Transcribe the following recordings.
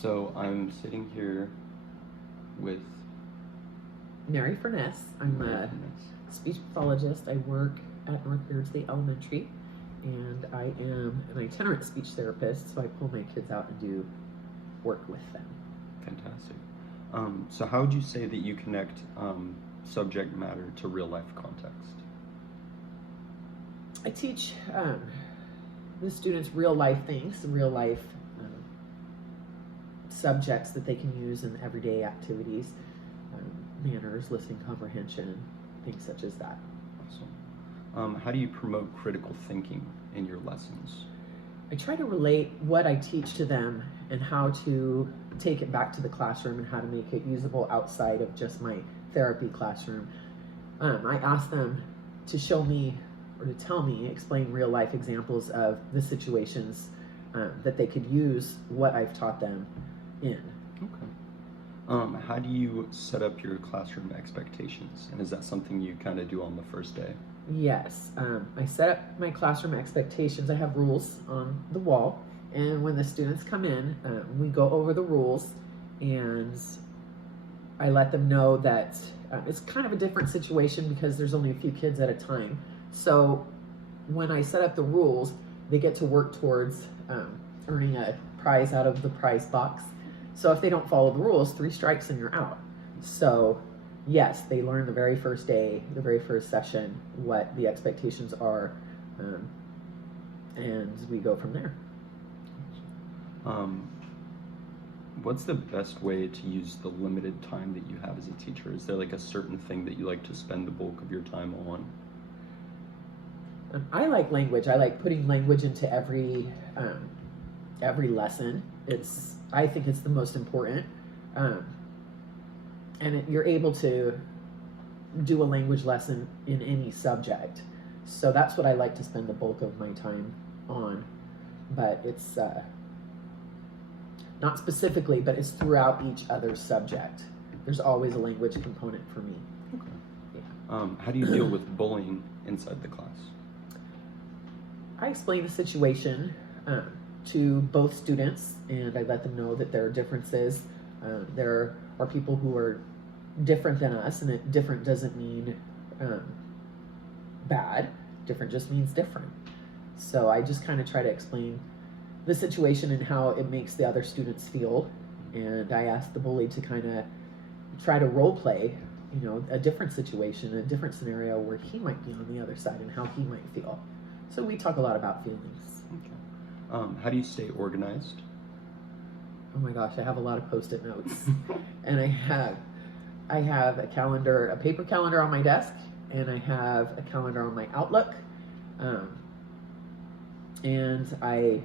So I'm sitting here with Mary Furness. I'm Mary a Furness. speech pathologist. I work at North Beard State Elementary, and I am an itinerant speech therapist, so I pull my kids out and do work with them. Fantastic. So how would you say that you connect subject matter to real life context? I teach the students real life things, real life subjects that they can use in everyday activities, manners, listening comprehension, things such as that. Awesome. How do you promote critical thinking in your lessons? I try to relate what I teach to them and how to take it back to the classroom and how to make it usable outside of just my therapy classroom. I ask them to show me or to tell me, explain real life examples of the situations that they could use what I've taught them in. Okay. How do you set up your classroom expectations? And is that something you kind of do on the first day? Yes, I set up my classroom expectations. I have rules on the wall, and when the students come in, we go over the rules, and I let them know that it's kind of a different situation because there's only a few kids at a time. So when I set up the rules, they get to work towards earning a prize out of the prize box. So if they don't follow the rules, 3 strikes and you're out. So yes, they learn the very first day, the very first session, what the expectations are, and we go from there. What's the best way to use the limited time that you have as a teacher? Is there like a certain thing that you like to spend the bulk of your time on? I like language. I like putting language into every lesson. I think it's the most important. And you're able to do a language lesson in any subject. So that's what I like to spend the bulk of my time on. But it's not specifically, but it's throughout each other subject. There's always a language component for me. Okay. Yeah. How do you deal with bullying inside the class? I explain the situation to both students, and I let them know that there are differences. There are people who are different than us, and different doesn't mean bad. Different just means different. So I just kind of try to explain the situation and how it makes the other students feel, and I ask the bully to kind of try to role play, a different situation, a different scenario where he might be on the other side and how he might feel. So we talk a lot about feelings. Okay. How do you stay organized? Oh my gosh, I have a lot of Post-it notes. And I have a calendar, a paper calendar on my desk, and I have a calendar on my Outlook. And I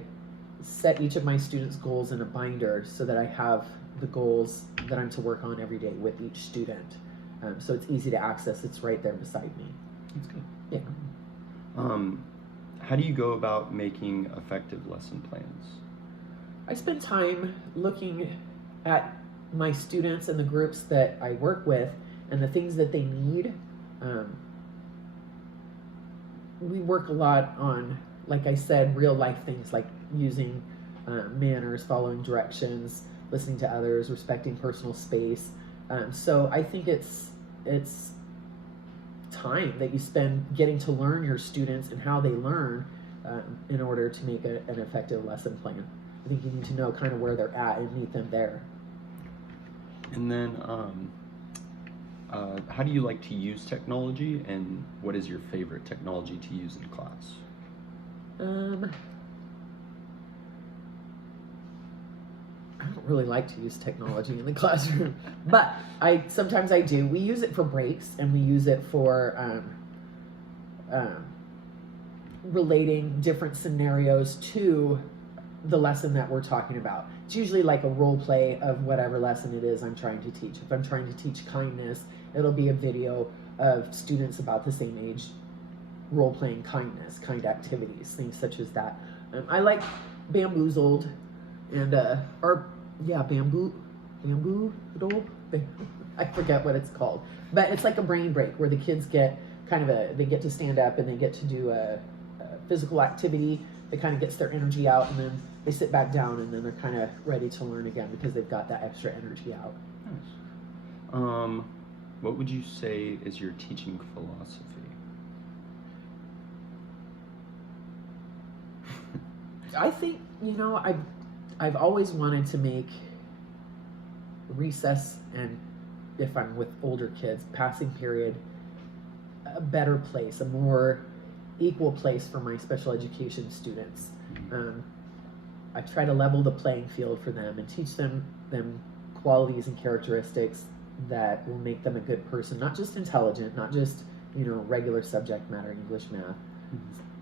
set each of my students' goals in a binder so that I have the goals that I'm to work on every day with each student. So it's easy to access. It's right there beside me. That's good. Yeah. How do you go about making effective lesson plans? I spend time looking at my students and the groups that I work with and the things that they need. We work a lot on, like I said, real life things like using manners, following directions, listening to others, respecting personal space. So I think it's time that you spend getting to learn your students and how they learn in order to make an effective lesson plan. I think you need to know kind of where they're at and meet them there. And then how do you like to use technology, and what is your favorite technology to use in class? I don't really like to use technology in the classroom, but sometimes I do. We use it for breaks, and we use it for relating different scenarios to the lesson that we're talking about. It's usually like a role play of whatever lesson it is I'm trying to teach. If I'm trying to teach kindness, it'll be a video of students about the same age role playing kindness, kind activities, things such as that. I like Bamboozled and bamboo I forget what it's called, but it's like a brain break where the kids get they get to stand up and they get to do a physical activity it kind of gets their energy out, and then they sit back down, and then they're kind of ready to learn again because they've got that extra energy out. Nice. What would you say is your teaching philosophy? I think, I've always wanted to make recess, and if I'm with older kids, passing period, a better place, a more equal place for my special education students. I try to level the playing field for them and teach them qualities and characteristics that will make them a good person, not just intelligent, not just regular subject matter, English, math,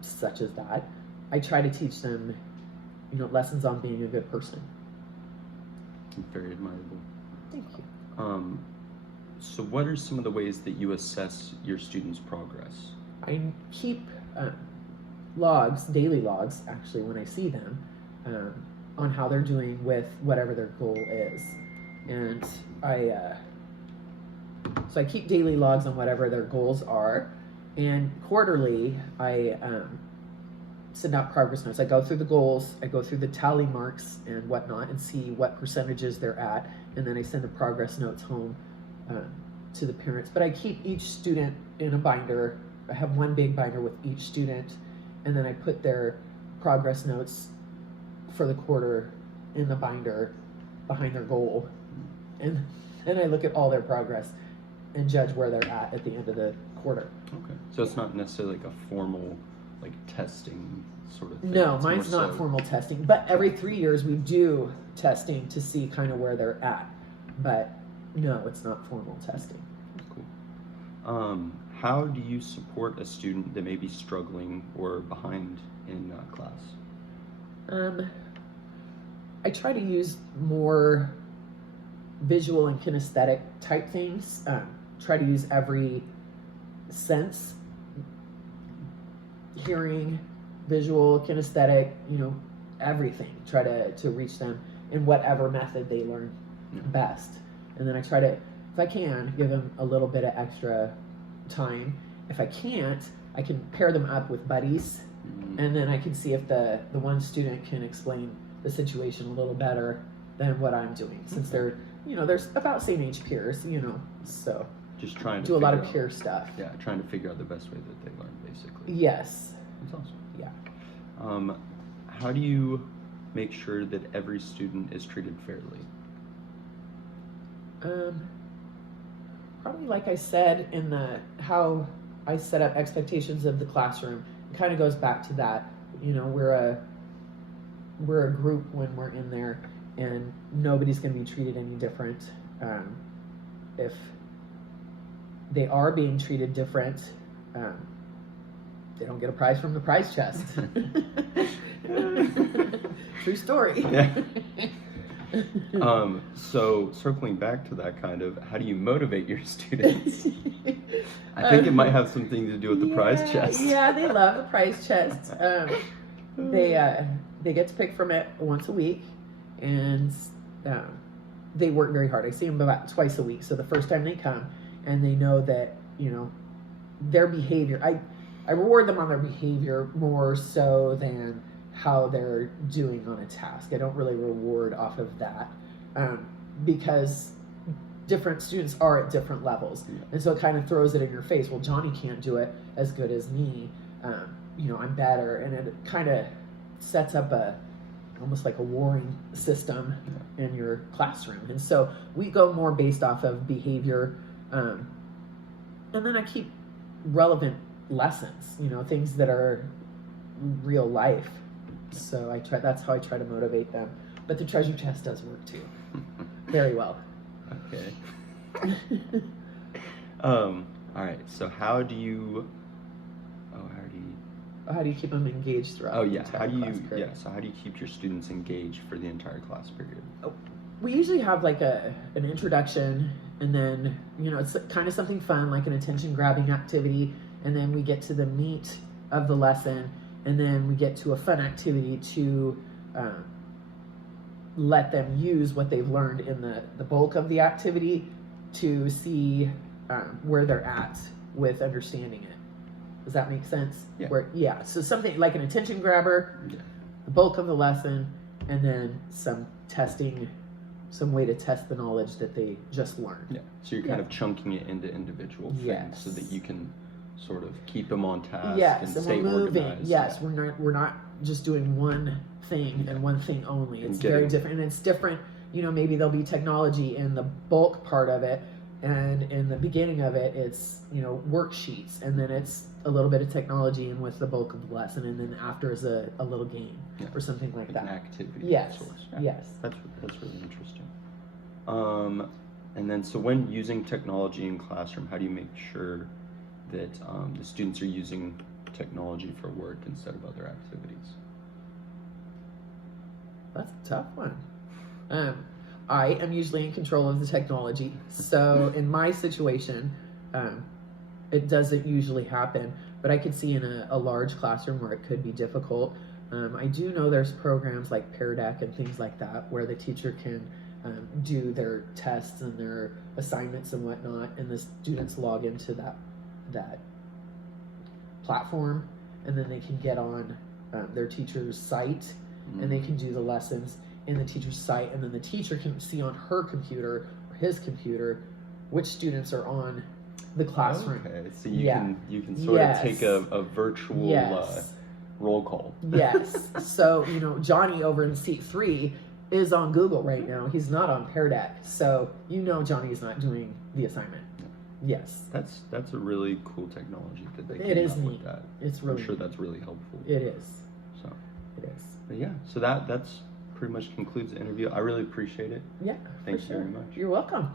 such as that. I try to teach them lessons on being a good person. Very admirable. Thank you. So what are some of the ways that you assess your students' progress? I keep logs, daily logs, actually, when I see them, on how they're doing with whatever their goal is. And so I keep daily logs on whatever their goals are. And quarterly, I send out progress notes. I go through the goals, I go through the tally marks and whatnot, and see what percentages they're at. And then I send the progress notes home to the parents. But I keep each student in a binder. I have one big binder with each student, and then I put their progress notes for the quarter in the binder behind their goal. And then I look at all their progress and judge where they're at the end of the quarter. Okay. So it's not necessarily like a formal testing sort of thing. No, it's mine's not formal testing, but every 3 years we do testing to see kind of where they're at. But no, it's not formal testing. Cool. How do you support a student that may be struggling or behind in class? I try to use more visual and kinesthetic type things. Try to use every sense: hearing, visual, kinesthetic, everything. Try to reach them in whatever method they learn best. And then I try to, if I can, give them a little bit of extra time. If I can't, I can pair them up with buddies, and then I can see if the one student can explain the situation a little better than what I'm doing, since they're there's about same age peers, so just trying to do a lot of figure peer stuff. Yeah, trying to figure out the best way that they learn, basically. Yes. That's awesome. Yeah. How do you make sure that every student is treated fairly? Probably like I said in how I set up expectations of the classroom. It kind of goes back to that. We're a group when we're in there, and nobody's going to be treated any different. If they are being treated different, they don't get a prize from the prize chest. True story. Yeah. So circling back to that, how do you motivate your students? I think it might have something to do with the prize chest. Yeah, they love the prize chest. They get to pick from it once a week, and they work very hard. I see them about twice a week. So the first time they come, and they know that their behavior. I reward them on their behavior more so than how they're doing on a task. I don't really reward off of that, because different students are at different levels. And so it kind of throws it in your face. Well, Johnny can't do it as good as me. I'm better. And it kind of sets up almost like a warring system in your classroom. And so we go more based off of behavior. And then I keep relevant lessons, things that are real life. So that's how I try to motivate them. But the treasure chest does work too. Very well. Okay. All right. So how do you keep them engaged throughout? Oh yeah. The entire class period? So how do you keep your students engaged for the entire class period? We usually have like an introduction, and then it's kind of something fun, like an attention grabbing activity, and then we get to the meat of the lesson, and then we get to a fun activity to let them use what they've learned in the bulk of the activity to see where they're at with understanding it. Does that make sense? Yeah. So something like an attention grabber, Yeah. the bulk of the lesson, and then some testing, some way to test the knowledge that they just learned. Yeah. So you're kind of chunking it into individual things so that you can sort of keep them on task and stay we're moving. organized. Yes, we're not just doing one thing and one thing only. It's very different, and it's different. You know, maybe there'll be technology in the bulk part of it, and in the beginning of it, it's, you know, worksheets, and then it's a little bit of technology and with the bulk of the lesson, and then after is a little game or something like that. An activity. Yes. Of sorts. Yes. That's really interesting. And then so when using technology in classroom, how do you make sure that the students are using technology for work instead of other activities? That's a tough one. I am usually in control of the technology, so in my situation, it doesn't usually happen, but I could see in a large classroom where it could be difficult. I do know there's programs like Pear Deck and things like that where the teacher can do their tests and their assignments and whatnot, and the students log into that platform, and then they can get on their teacher's site, and they can do the lessons in the teacher's site, and then the teacher can see on her computer or his computer which students are on the classroom. Okay, so you can sort of take a virtual roll call. Yes. So, you know, Johnny over in seat 3 is on Google right now. He's not on Pear Deck, so you know Johnny's not doing the assignment. Yes. That's a really cool technology that they It came is up neat. with that. It's really I'm sure that's really helpful. It is. So It is. but yeah, so that's pretty much concludes the interview. I really appreciate it. Yeah. Thank you for sure. very much. You're welcome.